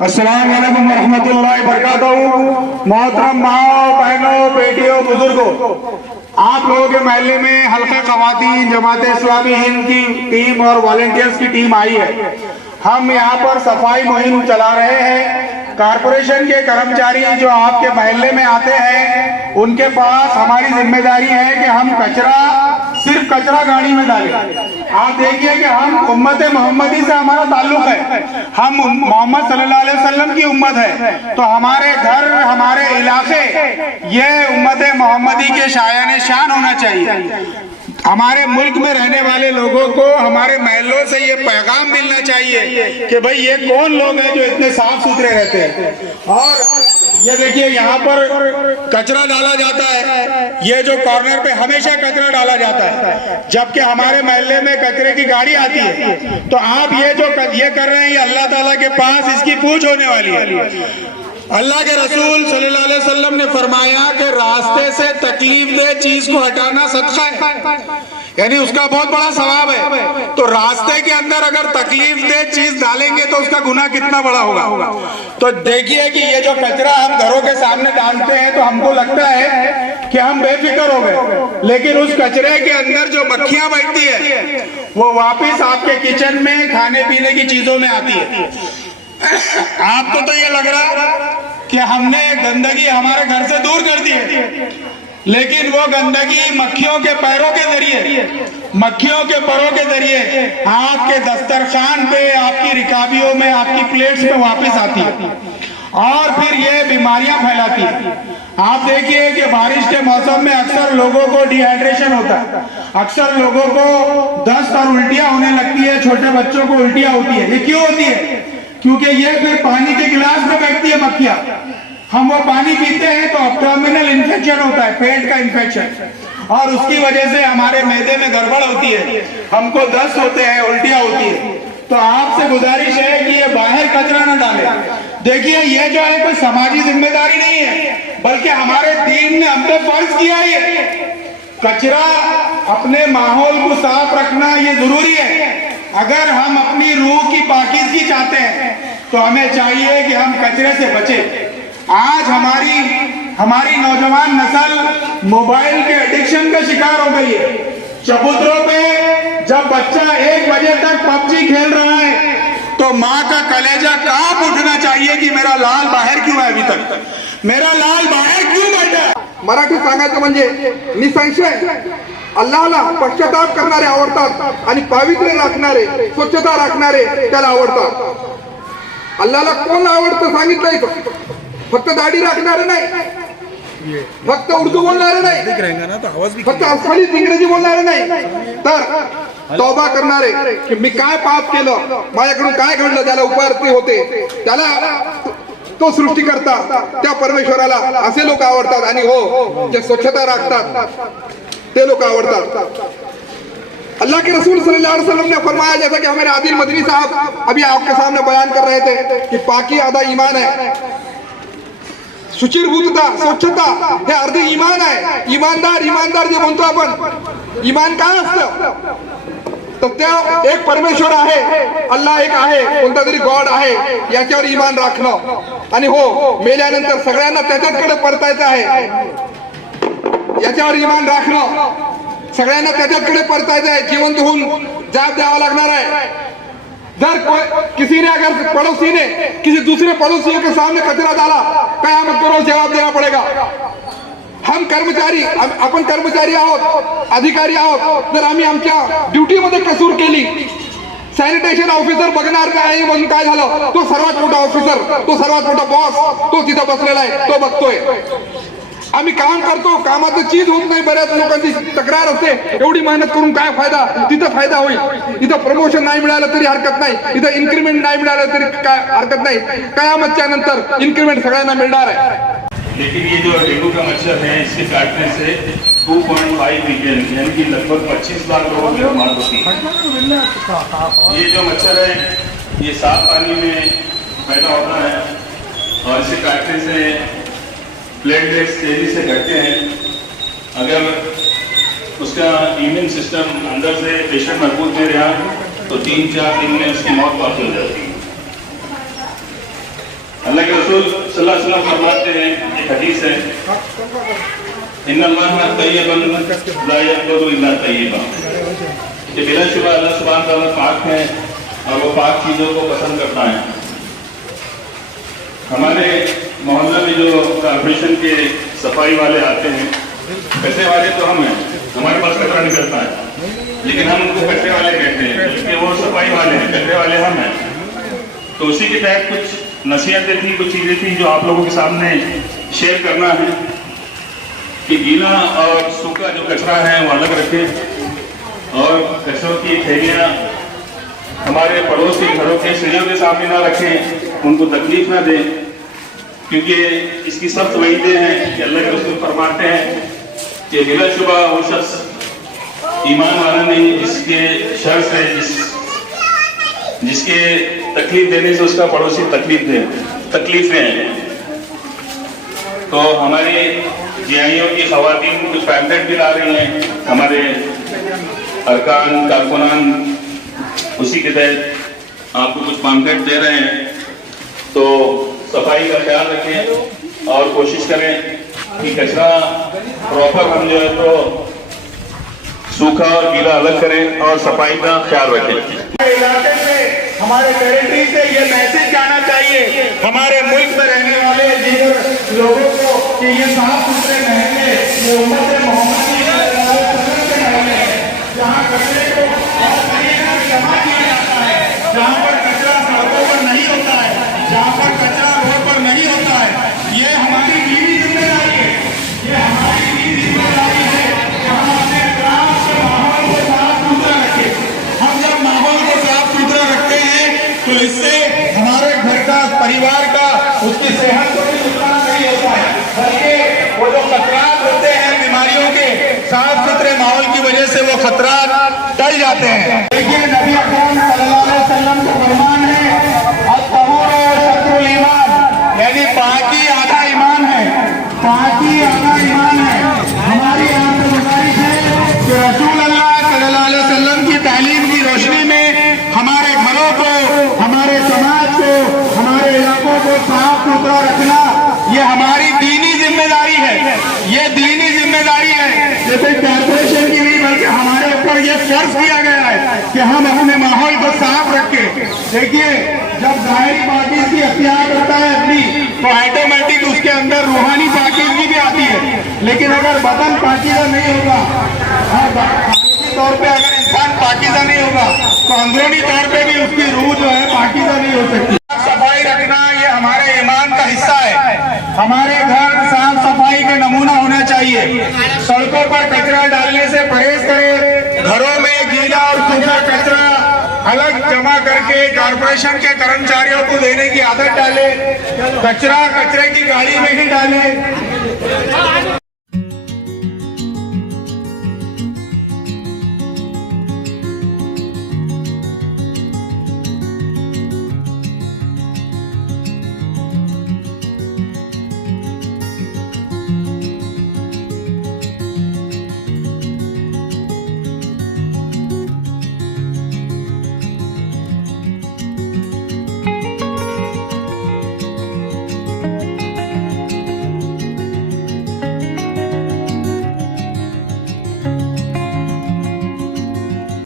अस्सलाम वालेकुम रहमतुल्लाहि बरकातहू। मोहतरम माओ, बहनों, बेटियों, बुजुर्गों, आप लोगों के महल्ले में हल्का ख़वातीन जमात इस्लामी हिंद की टीम और वॉलंटियर्स की टीम आई है। हम यहाँ पर सफाई मुहिम चला रहे हैं। कारपोरेशन के कर्मचारी जो आपके महल्ले में आते हैं उनके पास हमारी जिम्मेदारी है कि हम सिर्फ कचरा गाड़ी में डालें। आप देखिए कि हम उम्मत मोहम्मदी से हमारा ताल्लुक है, हम मोहम्मद सल्लल्लाहु अलैहि वसल्लम की उम्मत है, तो हमारे घर, हमारे इलाके ये उम्मत मोहम्मदी के शायान शान होना चाहिए। हमारे मुल्क में रहने वाले लोगों को हमारे महलों से ये पैगाम मिलना चाहिए कि भाई ये कौन लोग हैं जो इतने साफ सुथरे रहते हैं। और ये देखिए यहाँ पर कचरा डाला जाता है, ये जो कॉर्नर पे हमेशा कचरा डाला जाता है, जबकि हमारे महल्ले में कचरे की गाड़ी आती है। तो आप ये जो ये कर रहे हैं ये अल्लाह ताला के पास इसकी पूछ होने वाली है। अल्लाह के रसूल सल्लल्लाहु अलैहि वसल्लम ने फरमाया कि रास्ते से तकलीफ दे चीज को हटाना सदका है, यानी उसका बहुत बड़ा सवाब है। तो रास्ते के अंदर अगर तकलीफ दे चीज डालेंगे तो उसका गुनाह कितना बड़ा होगा। तो देखिए कि ये जो कचरा हम घरों के सामने डालते हैं तो हमको लगता है कि हम बेफिक्र हो गए, लेकिन उस कचरे के अंदर जो मक्खियां बैठती है वो वापिस आपके किचन में खाने पीने की चीजों में आती है। आपको तो ये लग रहा कि हमने गंदगी हमारे घर से दूर कर दी है, लेकिन वो गंदगी मक्खियों के पैरों के जरिए, मक्खियों के परों के जरिए आपके दस्तरखान पे, आपकी रिकाबियों में, आपकी प्लेट्स पे वापस आती है और फिर ये बीमारियां फैलाती है। आप देखिए कि बारिश के मौसम में अक्सर लोगों को डिहाइड्रेशन होता है, अक्सर लोगों को दस्त और उल्टियां होने लगती है, छोटे बच्चों को उल्टियां होती है। ये क्यों होती है? क्योंकि ये फिर पानी के गिलास में बैठती है मक्खियां, हम वो पानी पीते हैं तो एब्डोमिनल इन्फेक्शन होता है, पेट का इन्फेक्शन, और उसकी वजह से हमारे मैदे में गड़बड़ होती है, हमको दस्त होते हैं, उल्टियां होती है। तो आपसे गुजारिश है कि ये बाहर कचरा न डालें। देखिए ये जो है कोई समाजी जिम्मेदारी नहीं है, बल्कि हमारे दीन ने हम पे फर्ज किया है। कचरा, अपने माहौल को साफ रखना ये जरूरी है। अगर हम अपनी रूह की पाकीज़गी चाहते हैं तो हमें चाहिए कि हम कचरे से बचें। आज हमारी नौजवान नस्ल मोबाइल के एडिक्शन का शिकार हो गई है। चबूतरों पे जब बच्चा 1 बजे तक पबजी खेल रहा है तो माँ का कलेजा कांप उठना चाहिए कि मेरा लाल बाहर क्यों है, अभी तक मेरा लाल बाहर क्यों बैठा। मराठी सांगायचं म्हणजे निसंशय अल्लाहला पश्चाताप करणारे आवडतात आणि पावित्र्य राखणारे, स्वच्छता राखणारे त्याला आवडतात। अल्लाहला कोण आवडतं सांगितलंय का? फक्त दाढी राखणारे नाही, फक्त उर्दू बोलणारे नाही, फक्त अस्खलित इंग्रजी बोलणारे नाही, तर तौबा करणारे की मी काय पाप केलं, माझ्याकडून काय घडलं, त्याला उपार्थी होते, त्याला तो सृष्टीकर्ता, त्या परमेश्वराला असे लोक आवडतात। आणि हो, जे स्वच्छता राखतात ते लोग आवड़तात। अल्लाह के रसूल सल्लल्लाहु अलैहि वसल्लम ने फरमाया, जैसा कि हमारे आदिल मदनी साहब अभी आपके सामने बयान कर रहे थे कि पाकी आधा ईमान है, शुचिरभूतता, स्वच्छता हे अर्धे ईमान आहे। ईमानदार जे म्हणतो आपण, ईमान काय असतं? तर त्या एक परमेश्वर आहे, अल्लाह एक आहे, कोणता तरी गॉड आहे, याच्यावर ईमान राखणं। आणि हो, मेल्यानंतर सगळ्यांना त्याच्याकडे परतायचं आहे, याच्यावर ईमान राखणं, सगळ्यांना त्याच्याकडे परतायचं आहे, जिवंत होऊन जाब द्यावा लागणार है। जर किसी ने, अगर पड़ोसी ने किसी दूसरे पड़ोसी के सामने कचरा डाला, कयामत को रोज जवाब देना पड़ेगा। हम कर्मचारी, आपण कर्मचारी आहोत, अधिकारी आहोत, जर आम्ही आमच्या ड्युटीमध्ये कसूर केली, सॅनिटेशन ऑफिसर बघणार काय म्हणून काय झालं, तो सर्वात मोठा ऑफिसर, तो सर्वात मोठा बॉस, तो तिथं बसलेला आहे, तो बघतोय। आम्ही काम करतो, कामाचं चीज होत नाही, बऱ्याच लोकांची तक्रार असते, एवढी मेहनत करून काय फायदा, तिथं फायदा होईल, इथं प्रमोशन नाही मिळालं तरी हरकत नाही, इथं इन्क्रीमेंट नाही मिळालं तरी काय हरकत नाही, कयामतच्या नंतर इन्क्रीमेंट सगळ्यांना मिळणार आहे। लेकिन ये जो डेंगू का मच्छर है, इसके काटने से 2.5 मिलियन यानी कि लगभग 25 लाख लोगों की मौत होती है। ये जो मच्छर है ये साफ पानी में पैदा होता है और इसे काटने से प्लेटलेट्स तेजी से घटते हैं। अगर उसका इम्यून सिस्टम अंदर से पेशेंट मजबूत नहीं रहा तो 3-4 दिन में उसकी मौत वाक़ई हो जाती है। सल्लल्लाहु अलैहि वसल्लम फरमाते हैं, एक हदीस है, इन्नल्लाह तय्यबुन ला यक़बलु इल्ला तय्यबा, कि बिलाशुबा अल्लाह सुब्हानहू व तआला पाक है और वो पाक चीज़ों को पसंद करता है। हमारे मोहल्ला में जो कॉर्पोरेशन के सफाई वाले आते हैं, कचरे वाले तो हम हैं, हमारे पास कचरा निकलता है, लेकिन हम उनको कचरे वाले कहते हैं, क्योंकि वो सफाई वाले हैं, कचरे वाले हम हैं। तो उसी के तहत कुछ नसीहतें थी, कुछ चीज़ें थी जो आप लोगों के सामने शेयर करना है कि गीला और सूखा जो कचरा है वो अलग रखें और कचरों की थैलियाँ हमारे पड़ोस के घरों के सीढ़ियों के सामने ना रखें, उनको तकलीफ ना दें, क्योंकि इसकी सख्त वईदें हैं कि अल्लाह के रसूल फरमाते हैं कि बिलाशुबा वो शख्स ईमान वाला नहीं जिसके शर से जिसके तकलीफ देने से उसका पड़ोसी तकलीफें हैं। तो हमारी जियाइयों की खवातीन कुछ पैम्पलेट भी ला रही हैं, हमारे अरकान कारकुनान उसी के तहत आपको कुछ पैम्पलेट दे रहे हैं। तो सफाई का ख्याल रखें और कोशिश करें कि कचरा प्रॉपर हम जो है तो सूखा और गीला अलग करें और सफाई का ख्याल रखें। इलाके से, हमारे टेरिटरी से ये मैसेज जाना चाहिए हमारे मुल्क में रहने वाले जिन लोगों को कि ये साफ सुथरे महल्ले, ये उम्मत मोहम्मद के महल्ले हैं, जहाँ कचरे को और तरीके से जमा किया जाता है, जहाँ पर कचरा सड़कों पर नहीं होता है, जहाँ पर कचरा रोड पर नहीं होता है। ये हमारी दीनी जिम्मेदारी है, ये हमारी दीनी जिम्मेदारी है कि हम अपने ग्राम के माहौल को साफ सुथरा रखें। हम जब माहौल को साफ सुथरा रखते हैं तो इससे हमारे घर का, परिवार का, उसकी सेहत को भी नुकसान नहीं होता है, बल्कि वो जो खतरात होते हैं बीमारियों के, साफ सुथरे माहौल की वजह से वो खतरात टल जाते हैं। देखिए नबी अकरम सल्लल्लाहु अलैहि वसल्लम का फरमान है, अत-तहूर शत्रुल ईमान, यानी पाकी आधा ईमान है, पाकी आधा ईमान है। हमारी आपसे गुजारिश है कि रसूल अल्लाह सल्लल्लाहु अलैहि वसल्लम की तालीम की रोशनी में हमारे घरों को, हमारे समाज को, हमारे इलाकों को साफ सुथरा रखना ये हमारी दीनी जिम्मेदारी है, ये दीनी जिम्मेदारी है। जैसे कॉर्पोरेशन की नहीं, बल्कि हमारे ऊपर ये फर्ज किया गया है कि हम अपने माहौल को साफ रखें। देखिए जब ज़ाहिरी पाकीज़गी की अख्तियार होता है अपनी, तो ऑटोमेटिक उसके अंदर रूहानी पाकीज़गी भी आती है। लेकिन अगर बदन पाकीज़ा नहीं होगा और बाकी तौर पे अगर इंसान पाकीज़ा नहीं होगा तो अंदरूनी तौर पे भी उसकी रूह जो है पाकीज़ा नहीं हो सकती। सफाई रखना ये हमारे ईमान का हिस्सा है। हमारे घर साफ सफाई का नमूना होना चाहिए। सड़कों पर कचरा डालने से परहेज करें। घरों में गीला और सूखा कचरा अलग जमा करके कॉर्पोरेशन के कर्मचारियों को देने की आदत डालें। कचरा कचरे की गाड़ी में ही डालें।